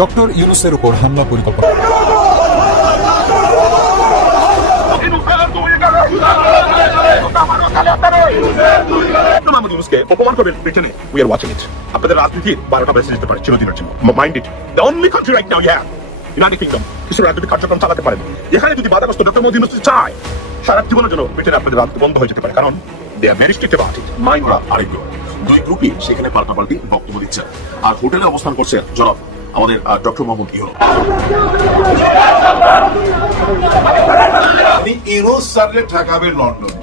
Doctor ইউনূসের উপর হামলা পরিকল্পনা। আপনাদের রাজনীতির 12টা বেশি যেতে পারে চিরদিনের জন্য। Mind it, the only country right now you have United Kingdom. কিছু রাজনৈতিক কার্যক্রম চালাতে পারেন। এখানে যদি বাধাগ্রস্ত ডক্টর মোদি ইউনূস চায় সারা জীবনের জন্য ব্রিটেনে আপনাদের রাজনীতি বন্ধ হয়ে যেতে পারে, কারণ they are very strict about it. Mind আরেকটু দুই গ্রুপই সেখানে পাল্টাপাল্টি বক্তব্য দিচ্ছে, আর হোটেলে অবস্থান করছে জনাব আমাদের ডক্টর মোহাম্মদ ইউনূস। ইউনূস স্যারকে ঠেকাবে লন্ডন।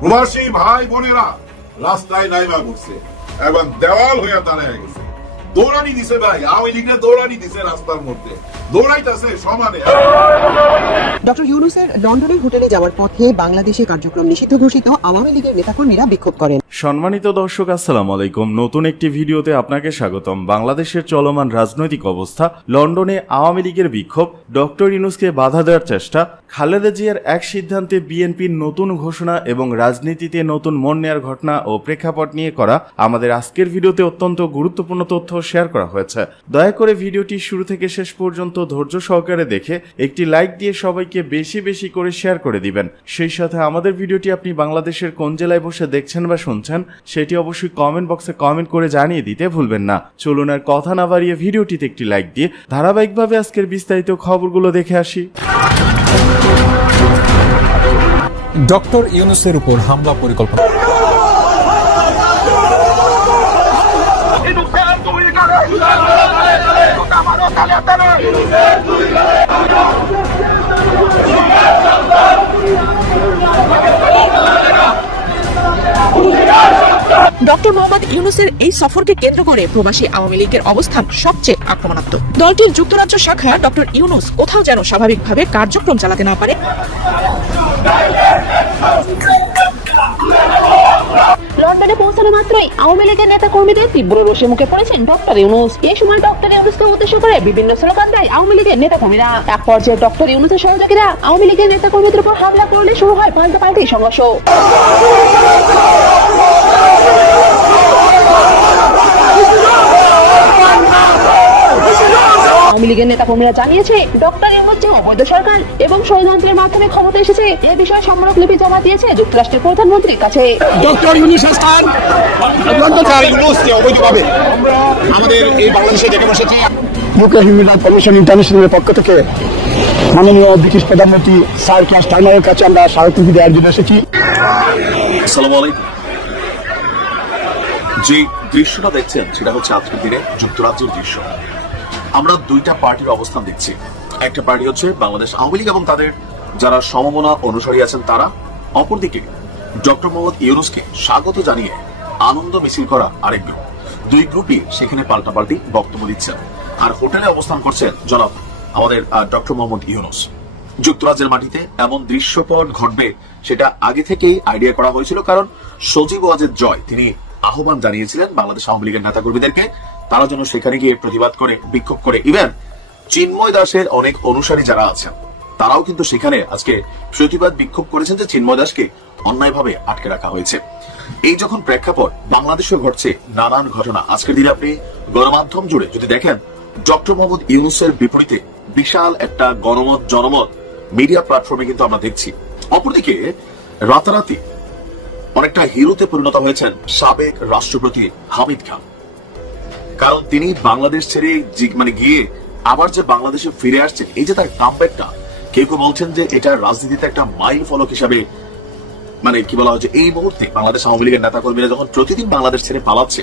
প্রবাসী ভাই বোনেরা রাস্তায় নাইমা করছে এবং দেওয়াল হয়ে দাঁড়ায় গেছে। দৌড়ানি দিছে ভাই, আওয়ামী লীগের দৌড়ানি দিছে রাস্তার মধ্যে, দৌড়াইতেছে সমানে। ডক্টর ইউনূসের লন্ডনের হোটেলে যাওয়ার পথে বাংলাদেশে কার্যক্রম নিষিদ্ধ ঘোষিত আওয়ামী লীগের নেতাকর্মীরা বিক্ষোভ করেন। সম্মানিত দর্শক, আসসালামু আলাইকুম। নতুন একটি ভিডিওতে আপনাকে স্বাগতম। বাংলাদেশের চলমান রাজনৈতিক অবস্থা, লন্ডনে আওয়ামী লীগের বিক্ষোভ, ডক্টর ইউনূসকে বাধা দেওয়ার চেষ্টা, খালেদা জিয়ার এক সিদ্ধান্তে বিএনপির নতুন ঘোষণা এবং রাজনীতিতে নতুন মন নেয়ার ঘটনা ও প্রেক্ষাপট নিয়ে করা আমাদের আজকের ভিডিওতে অত্যন্ত গুরুত্বপূর্ণ তথ্য শেয়ার করা হয়েছে। দয়া করে ভিডিওটি শুরু থেকে শেষ পর্যন্ত ধৈর্য সহকারে দেখে একটি লাইক দিয়ে সবাইকে বেশি বেশি করে শেয়ার করে দিবেন। সেই সাথে আমাদের ভিডিওটি আপনি বাংলাদেশের কোন জেলায় বসে দেখছেন বা শুনছেন সেটি অবশ্যই কমেন্ট বক্সে কমেন্ট করে জানিয়ে দিতে ভুলবেন না। চলুন আর কথা না বাড়িয়ে ভিডিওটিতে একটি লাইক দিয়ে ধারাবাহিকভাবে আজকের বিস্তারিত খবরগুলো দেখে আসি। ডক্টর ইউনূসের উপর হামলা পরিকল্পনা। ডক্টর মোহাম্মদ ইউনূসের এই সফরকে কেন্দ্র করে প্রবাসী আওয়ামী লীগের অবস্থান সবচেয়ে আক্রমণাত্মক। দলটির যুক্তরাজ্য শাখা ডক্টর ইউনূস কোথাও যেন স্বাভাবিকভাবে কার্যক্রম চালাতে না পারে। লন্ডনে পৌঁছানো মাত্রই আওয়ামী লীগের নেতা কর্মীদের তীব্র রোষে মুখে পড়েছেন ডক্টর ইউনূস। এই সময় ডক্টর ইউনূসকে উদ্দেশ্য করে বিভিন্ন স্লোগান দেয় আওয়ামী লীগের নেতা কর্মীরা। এক পর্যায়ে ডক্টর ইউনূসের সহযোগীরা আওয়ামী লীগের নেতা কর্মীদের উপর হামলা করলে শুরু হয় পাল্টাপাল্টি সংঘর্ষ। আওয়ামী লীগের নেতা কর্মীরা জানিয়েছে ডক্টর ইউনূস যে অবৈধ সরকার এবং ষড়যন্ত্রের মাধ্যমে ক্ষমতা এসেছে এ বিষয়ে সম্মানলিপি জমা দিয়েছে যুক্তরাষ্ট্রের প্রধানমন্ত্রীর কাছে। ডক্টর ইউনূস স্থান অবৈধভাবে আমাদের এই বাংলাদেশে ডেকে বসেছি। ইউকে হিউম্যান রাইটস কমিশন ইন্টারন্যাশনালের পক্ষ থেকে মাননীয় ব্রিটিশ প্রধানমন্ত্রী স্যার কিয়ার স্টারমারের কাছে আমরা স্মারকলিপি দেওয়ার জন্য এসেছি। আসসালামু আলাইকুম। যে দৃশ্যটা দেখছেন সেটা হচ্ছে আজকের দিনে যুক্তরাজ্যের দৃশ্য। আমরা দুইটা পার্টির অবস্থান দেখছি। একটা পার্টি হচ্ছে বাংলাদেশ আওয়ামী লীগ এবং তাদের যারা সমমনা অনুসারী আছেন তারা, অপরদিকে ডক্টর মোহাম্মদ ইউনূসকে স্বাগত জানিয়ে আনন্দ মিছিল করা আরেক গ্রুপ। দুই গ্রুপই সেখানে পাল্টাপাল্টি বক্তব্য দিচ্ছেন, আর হোটেলে অবস্থান করছেন জনাব আমাদের ডক্টর মোহাম্মদ ইউনূস। যুক্তরাজ্যের মাটিতে এমন দৃশ্যপট ঘটবে সেটা আগে থেকেই আইডিয়া করা হয়েছিল, কারণ সজীব ওয়াজেদ জয় তিনি আহ্বান জানিয়েছিলেন বাংলাদেশ আওয়ামী লীগের নেতাকর্মীদেরকে তারা যেন সেখানে গিয়ে প্রতিবাদ করে, বিক্ষোভ করে। ইভেন চিন্ময় দাসের অনেক অনুসারী যারা আছেন তারাও কিন্তু সেখানে আজকে প্রতিবাদ বিক্ষোভ করেছেন যে চিন্ময় দাসকে অন্যায়ভাবে আটকে রাখা হয়েছে। এই যখন প্রেক্ষাপট বাংলাদেশে ঘটছে নানান ঘটনা, আজকের দিনে আপনি গণমাধ্যম জুড়ে যদি দেখেন ডক্টর মোহাম্মদ ইউনূসের বিপরীতে বিশাল একটা গণমত জনমত মিডিয়া প্ল্যাটফর্মে কিন্তু আমরা দেখছি। অপরদিকে রাতারাতি অনেকটা হিরোতে পরিণত হয়েছেন সাবেক রাষ্ট্রপতি হামিদ খান, কারণ তিনি বাংলাদেশ ছেড়ে গিয়ে আবার যে বাংলাদেশে ফিরে আসছেন, এই যে তার কামব্যাকটা, কেউ কেউ বলছেন যে এটা রাজনীতিতে একটা মাইল ফলক হিসাবে, কি বলা হচ্ছে, এই মুহূর্তে বাংলাদেশ আওয়ামী লীগের নেতা কর্মীরা যখন প্রতিদিন বাংলাদেশ ছেড়ে পালাচ্ছে,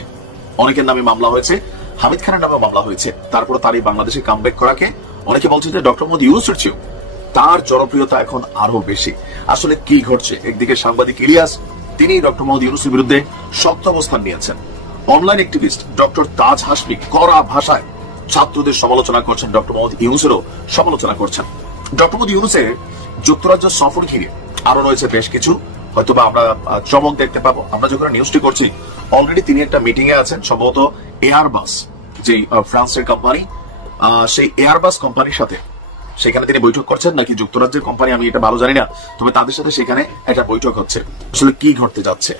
অনেকের নামে মামলা হয়েছে, হামিদ খানের নামে মামলা হয়েছে, তারপর তার এই বাংলাদেশে কামব্যাক করাকে অনেকে বলছে যে ডক্টর মোহাম্মদ ইউনূসের চেয়েও তার জনপ্রিয়তা এখন আরো বেশি। আসলে কি ঘটছে? একদিকে সাংবাদিক ইলিয়াস তিনি ডক্টর মোহাম্মদ ইউনূসের বিরুদ্ধে শক্ত অবস্থান নিয়েছেন। অনলাইন অ্যাক্টিভিস্ট ডক্টর তাজ হাশমি কড়া ভাষায় ছাত্রদের সমালোচনা করছেন, ডক্টর মোহাম্মদ ইউনূসেরও সমালোচনা করছেন। ডক্টর মোহাম্মদ ইউনূসের যুক্তরাজ্য সফর ঘিরে আরো রয়েছে বেশ কিছু, হয়তোবা আমরা চমক দেখতে পাবো। আমরা যখন নিউজটি করছি অলরেডি তিনি একটা মিটিং এ আছেন, সম্ভবত এয়ারবাস যে ফ্রান্সের কোম্পানি, সেই এয়ারবাস কোম্পানির সাথে সেখানে তিনি বৈঠক করছেন, নাকি যুক্তরাজ্যের কোম্পানি আমি এটা ভালো জানি না, তবে তাদের সাথে সেখানে একটা বৈঠক হচ্ছে। আসলে কি ঘটতে যাচ্ছে?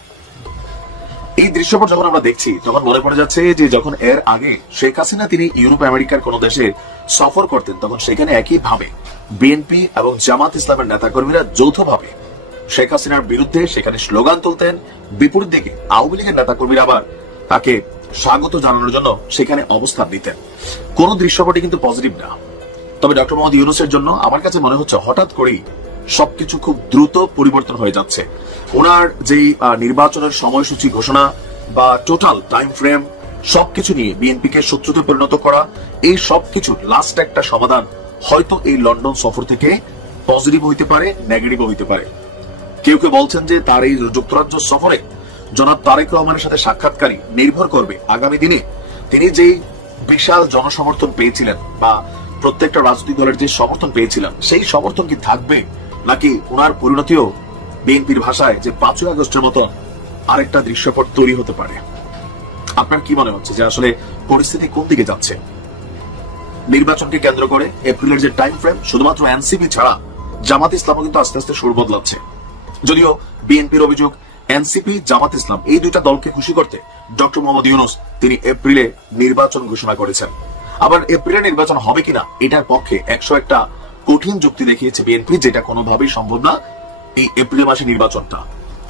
এই দৃশ্যপট যখন আমরা দেখছি তখন মনে পড়ে যাচ্ছে যে যখন এর আগে শেখ হাসিনা তিনি ইউরোপ আমেরিকার কোন দেশে সফর করতেন তখন সেখানে একইভাবে বিএনপি এবং জামাত ইসলামের নেতাকর্মীরা যৌথভাবে শেখ হাসিনার বিরুদ্ধে সেখানে স্লোগান তুলতেন, বিপরীত দিকে আওয়ামী লীগের নেতাকর্মীরা আবার তাকে স্বাগত জানানোর জন্য সেখানে অবস্থান দিতেন। কোন দৃশ্যপটই কিন্তু পজিটিভ না। তবে ডক্টর মোহাম্মদ ইউনূসের জন্য আমার কাছে মনে হচ্ছে হঠাৎ করেই সবকিছু খুব দ্রুত পরিবর্তন হয়ে যাচ্ছে। ওনার যেই নির্বাচনের সময়সূচি ঘোষণা বা টোটাল টাইম ফ্রেম সবকিছু নিয়ে বিএনপিকে শত্রুতে পরিণত করা, এই সবকিছুর লাস্ট একটা সমাধান হয়তো এই লন্ডন সফর থেকে পজিটিভ হইতে পারে, নেগেটিভ হইতে পারে। কেউ কেউ বলছেন যে তার এই যুক্তরাজ্য সফরে জনাব তারেক রহমানের সাথে সাক্ষাৎকারী নির্ভর করবে আগামী দিনে তিনি যেই বিশাল জনসমর্থন পেয়েছিলেন বা প্রত্যেকটা রাজনৈতিক দলের যে সমর্থন পেয়েছিলেন সেই সমর্থন কি থাকবে, নাকি ওনার পরিণতিও বিএনপির ভাষায় যে 5ই আগস্টের মতো আরেকটা দৃশ্যপট তৈরি হতে পারে। আপনার কি মনে হচ্ছে যে আসলে পরিস্থিতি কোন দিকে যাচ্ছে? নির্বাচনকে কেন্দ্র করে এপ্রিলের যে টাইম ফ্রেম, শুধুমাত্র এনসিপি ছাড়া জামাত ইসলামও কিন্তু আস্তে আস্তে সুর বদলাচ্ছে। যদিও বিএনপির অভিযোগ এনসিপি জামাত ইসলাম এই দুইটা দলকে খুশি করতে ডক্টর মোহাম্মদ ইউনূস তিনি এপ্রিলে নির্বাচন ঘোষণা করেছেন। আবার এপ্রিলে নির্বাচন হবে কিনা এটার পক্ষে 101টা কঠিন যুক্তি দেখিয়েছে বিএনপি, যেটা কোনোভাবেই সম্ভব না। এই এপ্রিল মাসে নির্বাচনটা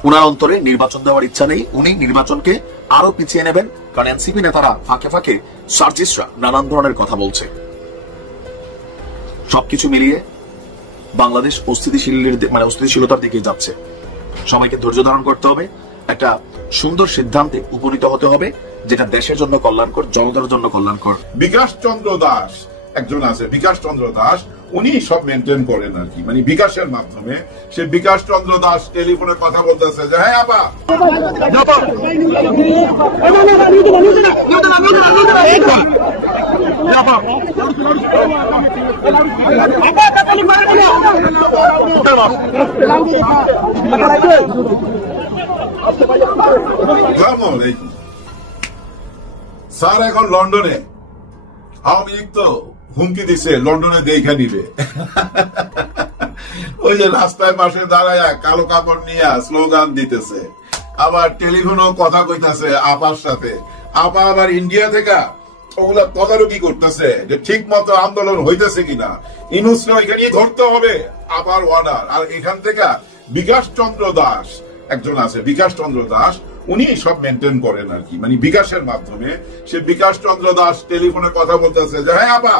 উনার অন্তরে নির্বাচন দেওয়ার ইচ্ছা নেই, উনি নির্বাচনকে আরো পিছিয়ে নেবেন, কারণ এনসিপি নেতারা ফাঁকে ফাঁকে সার্জিস্টরা নানান ধরনের কথা বলছে। সবকিছু মিলিয়ে বাংলাদেশ অস্থিতিশীলতার দিকে যাচ্ছে। সবাইকে ধৈর্য ধারণ করতে হবে, একটা সুন্দর সিদ্ধান্তে উপনীত হতে হবে যেটা দেশের জন্য কল্যাণকর, জনতার জন্য কল্যাণকর। বিকাশ চন্দ্র দাস একজন আছে, বিকাশ চন্দ্র দাস, উনি সব মেনটেন করেন আর কি, মানে বিকাশের মাধ্যমে। সে বিকাশ চন্দ্র দাস টেলিফোনে কথা বলতেছে যে হ্যাঁ আপা স্যার এখন লন্ডনে, আওয়ামী লীগ তো হুমকি দিছে লন্ডনে দেখা নিবে। ওই যে রাস্তায় পাশে দাঁড়ায় কালো কাপড় নিয়ে স্লোগান দিতেছে, আবার টেলিফোনেও কথা কইতাছে আপার সাথে। আপা আবার ইন্ডিয়া থেকে ওগুলা তদারকি করতেছে যে ঠিক মতো আন্দোলন হইতেছে কিনা, ইউনূসকে ওইখানে ধরতে হবে আপার অর্ডার। আর এখান থেকে বিকাশ চন্দ্র দাস একজন আছে, বিকাশ চন্দ্র দাস, উনি সব মেনটেন করেন আর কি, মানে বিকাশের মাধ্যমে। সে বিকাশ চন্দ্র দাস টেলিফোনে কথা বলতেছে যে হ্যাঁ আপা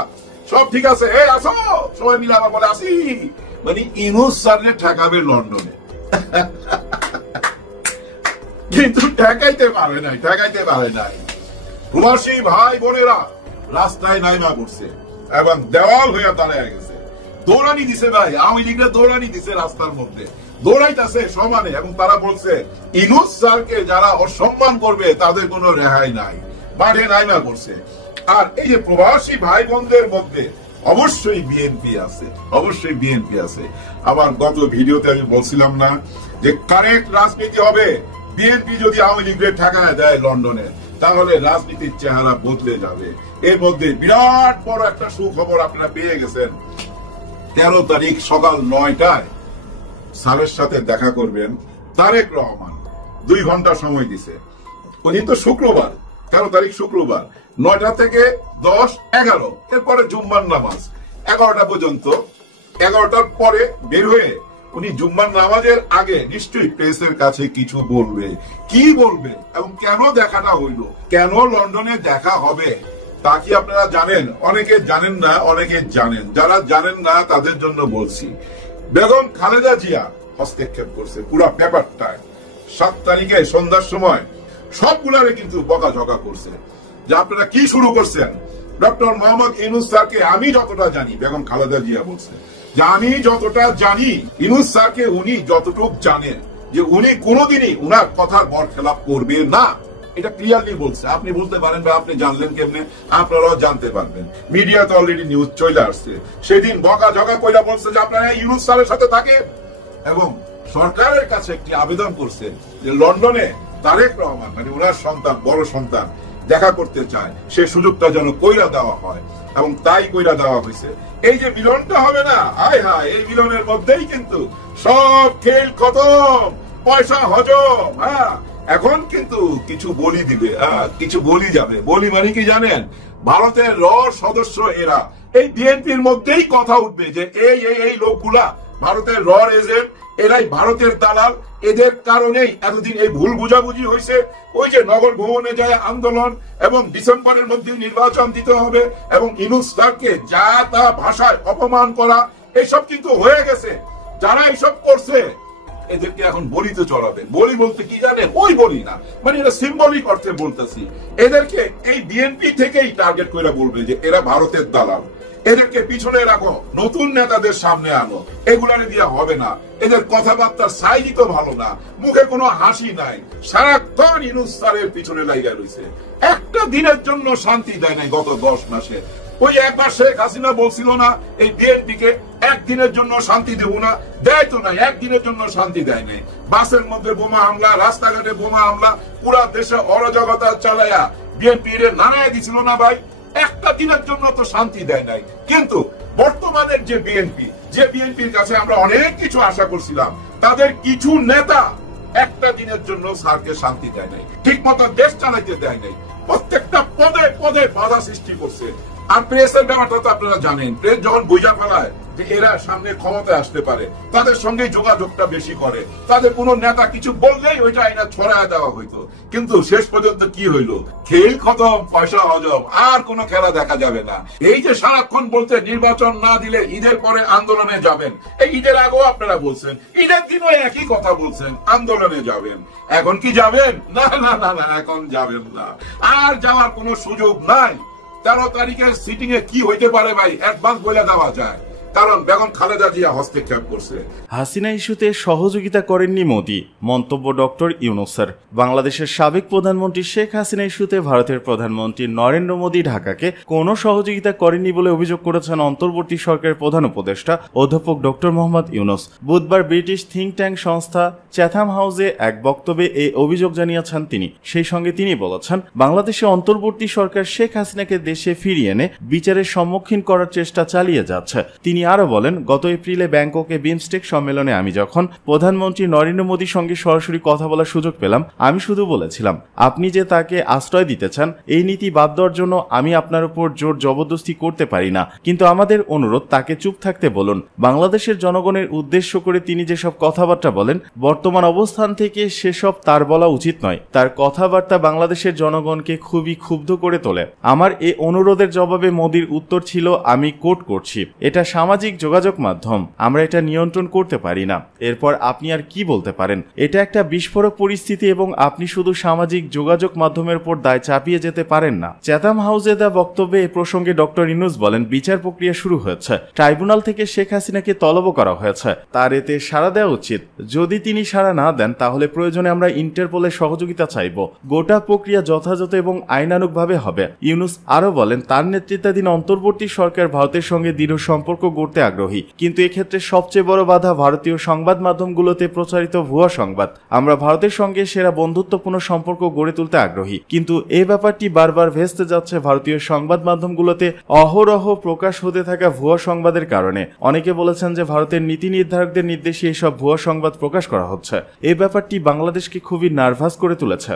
সব ঠিক আছে, এই আসো সবাই মিলে আবার বলে আসি, মানে ইউনূস স্যারকে ঠেকাবে লন্ডনে। কিন্তু ঠেকাইতে পারে নাই। প্রবাসী ভাই বোনেরা রাস্তায় নাইমা পড়ছে এবং দেওয়াল হয়ে দাঁড়ায় গেছে, দৌড়ানি দিছে ভাই, আওয়ামী লীগরা দৌড়ানি দিছে রাস্তার মধ্যে, দৌড়াইতেছে সমানে। এবং তারা বলছে ইউনূস স্যারকে যারা অসম্মান করবে তাদের কোনো রেহাই নাই, মাঠে নাইমা পড়ছে। আর এই যে প্রবাসী ভাই বোনদের মধ্যে অবশ্যই বিএনপি আছে। আবার গত ভিডিওতে আমি বলছিলাম না যে কারেক্ট রাজনীতি হবে, বিএনপি যদি আওয়ামী লীগের ঠেকায় দেয় লন্ডনে, তাহলে রাজনীতির চেহারা বদলে যাবে। এর মধ্যে বিরাট বড় একটা সুখবর আপনারা পেয়ে গেছেন। 13 তারিখ সকাল 9টায় স্যারের সাথে দেখা করবেন তারেক রহমান। 2 ঘন্টা সময় দিছে। ওই তো শুক্রবার, 13 তারিখ শুক্রবার, 9টা থেকে 10, 11, এরপরে জুম্মার নামাজ 11টা পর্যন্ত। 11টার পরে বের হয়ে উনি জুম্মার নামাজের আগে নিশ্চয়ই প্রেসের কাছে কিছু বলবে। কি বলবে এবং কেন দেখাটা হইল, কেন লন্ডনে দেখা হবে, তা কি আপনারা জানেন? অনেকে জানেন না, অনেকে জানেন। যারা জানেন না তাদের জন্য বলছি, বেগম খালেদা জিয়া হস্তক্ষেপ করছে পুরো ব্যাপারটায়। 7 তারিখে সন্ধ্যার সময় সবগুলারে কিন্তু বকাঝকা করছে যে আপনারা কি শুরু করছেন। ডক্টর মোহাম্মদ ইউনূস স্যারকে আমি যতটা জানি, বেগম খালেদা জিয়া বলছে যে আমি যতটা জানি, ইউনূস স্যারকে উনি যতটুক জানেন যে উনি কোনোদিনই উনার কথার বরখেলাপ করবে না, এটা ক্লিয়ারলি বলছে। আপনি বুঝতে পারেন বা আপনি জানলেন কেমনে? আপনারাও জানতে পারবেন, মিডিয়াতে অলরেডি নিউজ চলে আসছে। সেদিন বকাঝকা কইরা বলছে যে আপনারা ইউনূস স্যারের সাথে থাকেন এবং সরকারের কাছে একটি আবেদন করছে যে লন্ডনে তারেক রহমান মানে ওনার সন্তান, বড় সন্তান দেখা করতে চায়, সে সুযোগটা যেন কইরা দেওয়া হয় এবং তাই কইরা দেওয়া হয়েছে। এই যে মিলনটা হবে না, হায় হায়, এই মিলনের মধ্যেই কিন্তু সব খেল খতম, পয়সা হজম। হ্যাঁ, এখন কিন্তু কিছু বলি দিবে, কিছু বলি যাবে। বলি মানে কি জানেন? ভারতের র সদস্য এরা, এই বিএনপির মধ্যেই কথা উঠবে যে এই লোকগুলা ভারতের র এজেন্ট, এরাই ভারতের দালাল, এদের কারণেই এতদিন এই ভুল বুঝাবুঝি হয়েছে। ওই যে নগর ভবনে যায় আন্দোলন এবং ডিসেম্বরের মধ্যে নির্বাচন দিতে হবে এবং ইউনূস স্যারকে যা তা ভাষায় অপমান করা, এইসব কিন্তু হয়ে গেছে। যারা এইসব করছে এদেরকে এখন বলিতে চড়াবে। বলি বলতে কি জানেন? ওই বলি না, মানে এটা সিম্বলিক অর্থে বলতেছি। এদেরকে এই বিএনপি থেকেই টার্গেট করে বলবে যে এরা ভারতের দালাল, এদেরকে পিছনে রাখো, নতুন নেতাদের সামনে আনো, এগুলারে দিয়ে হবে না। এদের কথাবার্তার সাইজই তো ভালো না, মুখে কোনো হাসি নাই, সারাক্ষণ ইউনূস স্যারের পিছনে লাইগা রয়েছে। একটা দিনের জন্য শান্তি দেয় নাই গত 10 মাসে। ওই একবার শেখ হাসিনা বলছিল না এই বিএনপিকে একদিনের জন্য শান্তি দেব না, দেয় তো নাই, একদিনের জন্য শান্তি দেয় নাই। বাসের মধ্যে বোমা হামলা, রাস্তাঘাটে বোমা হামলা, পুরা দেশে অরাজকতা চালায়া বিএনপি নাড়ায় দিছিল না ভাই? একটা দিনের জন্য তো শান্তি দেয় নাই। কিন্তু বর্তমানের যে বিএনপি, যে বিএনপির কাছে আমরা অনেক কিছু আশা করছিলাম, তাদের কিছু নেতা একটা দিনের জন্য স্যারকে শান্তি দেয় নাই, ঠিক মতো দেশ চালাইতে দেয় নাই, প্রত্যেকটা পদে পদে বাধা সৃষ্টি করছে। আর প্রেসের ব্যাপারটা তো আপনারা জানেন, প্রেস যখন বুঝা ফেলায় যে এরা সামনে ক্ষমতায় আসতে পারে, তাদের সঙ্গে যোগাযোগটা বেশি করে। তাদের কোন নেতা কিছু বললেই ওইটা আইনা ছড়ায় দেওয়া হইতো। কিন্তু শেষ পর্যন্ত কি হইলো? খেল খতম, পয়সা হজম, আর কোন খেলা দেখা যাবে না। এই যে সারাক্ষণ বলতে নির্বাচন না দিলে ঈদের পরে আন্দোলনে যাবেন, এই ঈদের আগেও আপনারা বলছেন, ঈদের দিনও একই কথা বলছেন, আন্দোলনে যাবেন। এখন কি যাবেন? না না না না, এখন যাবেন না, আর যাওয়ার কোনো সুযোগ নাই। 13 তারিখের সিটিং এ কি হইতে পারে ভাই অ্যাডভান্স বলে দেওয়া যায়, কারণ বেগম খালেদা জিয়া হস্তক্ষেপ করছে। হাসিনা ইস্যুতে সহযোগিতা করেননি মোদি, মন্তব্য ডক্টর ইউনূসের। বাংলাদেশের সাবেক প্রধানমন্ত্রী শেখ হাসিনা ইস্যুতে ভারতের প্রধানমন্ত্রী নরেন্দ্র মোদি ঢাকাকে কোনো সহযোগিতা করেননি বলে অভিযোগ করেছেন অন্তর্বর্তী সরকারের প্রধান উপদেষ্টা অধ্যাপক ডক্টর মোহাম্মদ ইউনূস। বুধবার ব্রিটিশ থিঙ্ক ট্যাঙ্ক সংস্থা চ্যাথাম হাউসে এক বক্তব্যে এই অভিযোগ জানিয়েছেন তিনি। সেই সঙ্গে তিনি বলেছেন, বাংলাদেশে অন্তর্বর্তী সরকার শেখ হাসিনাকে দেশে ফিরিয়ে এনে বিচারের সম্মুখীন করার চেষ্টা চালিয়ে যাচ্ছে। তিনি আরো বলেন, গত এপ্রিলে ব্যাংককে বিমস্টেক সম্মেলনে আমি যখন প্রধানমন্ত্রী নরেন্দ্র মোদীর সঙ্গে সরাসরি কথা বলার সুযোগ পেলাম, আমি শুধু বলেছিলাম, আপনি যে তাকে আশ্রয় দিতে চান এই নীতি বাদ দেওয়ার জন্য আমি আপনার উপর জোর জবরদস্তি করতে পারি না, কিন্তু আমাদের অনুরোধ তাকে চুপ থাকতে বলুন। বাংলাদেশের জনগণের উদ্দেশ্য করে তিনি যেসব কথাবার্তা বলেন, বর্তমান অবস্থান থেকে সেসব তার বলা উচিত নয়। তার কথাবার্তা বাংলাদেশের জনগণকে খুবই ক্ষুব্ধ করে তোলে। আমার এই অনুরোধের জবাবে মোদির উত্তর ছিল, আমি কোট করছি, এটা সামাজিক যোগাযোগ মাধ্যম, আমরা এটা নিয়ন্ত্রণ করতে পারি না। এরপর আপনি আর কি বলতে পারেন? এটা একটা বিস্ফোরক পরিস্থিতি এবং আপনি শুধু সামাজিক যোগাযোগ মাধ্যমের উপর দায় চাপিয়ে যেতে পারেন না। চ্যাথাম হাউসে দেওয়া বক্তব্যে এ প্রসঙ্গে ডক্টর ইউনূস বলেন, বিচার প্রক্রিয়া শুরু হয়েছে, ট্রাইব্যুনাল থেকে শেখ হাসিনাকে তলব করা হয়েছে, তার এতে সাড়া দেওয়া উচিত। যদি তিনি সাড়া না দেন তাহলে প্রয়োজনে আমরা ইন্টারপোলের সহযোগিতা চাইব। গোটা প্রক্রিয়া যথাযথ এবং আইনানুগভাবে হবে। ইউনূস আরো বলেন, তার নেতৃত্বাধীন অন্তর্বর্তী সরকার ভারতের সঙ্গে দৃঢ় সম্পর্ক গড়তে আগ্রহী, কিন্তু এক্ষেত্রে সবচেয়ে বড় বাধা ভারতীয় সংবাদ মাধ্যমগুলোতে প্রচারিত ভুয়া সংবাদ। আমরা ভারতের সঙ্গে সেরা বন্ধুত্বপূর্ণ সম্পর্ক গড়ে তুলতে আগ্রহী, কিন্তু এই ব্যাপারটি বারবার ভেস্তে যাচ্ছে ভারতীয় সংবাদ মাধ্যমগুলোতে অহরহ প্রকাশ হতে থাকা ভুয়া সংবাদের কারণে। অনেকে বলেছেন যে ভারতের নীতি নির্ধারকদের নির্দেশে এসব ভুয়া সংবাদ প্রকাশ করা হচ্ছে। এই ব্যাপারটি বাংলাদেশকে খুবই নার্ভাস করে তুলেছে।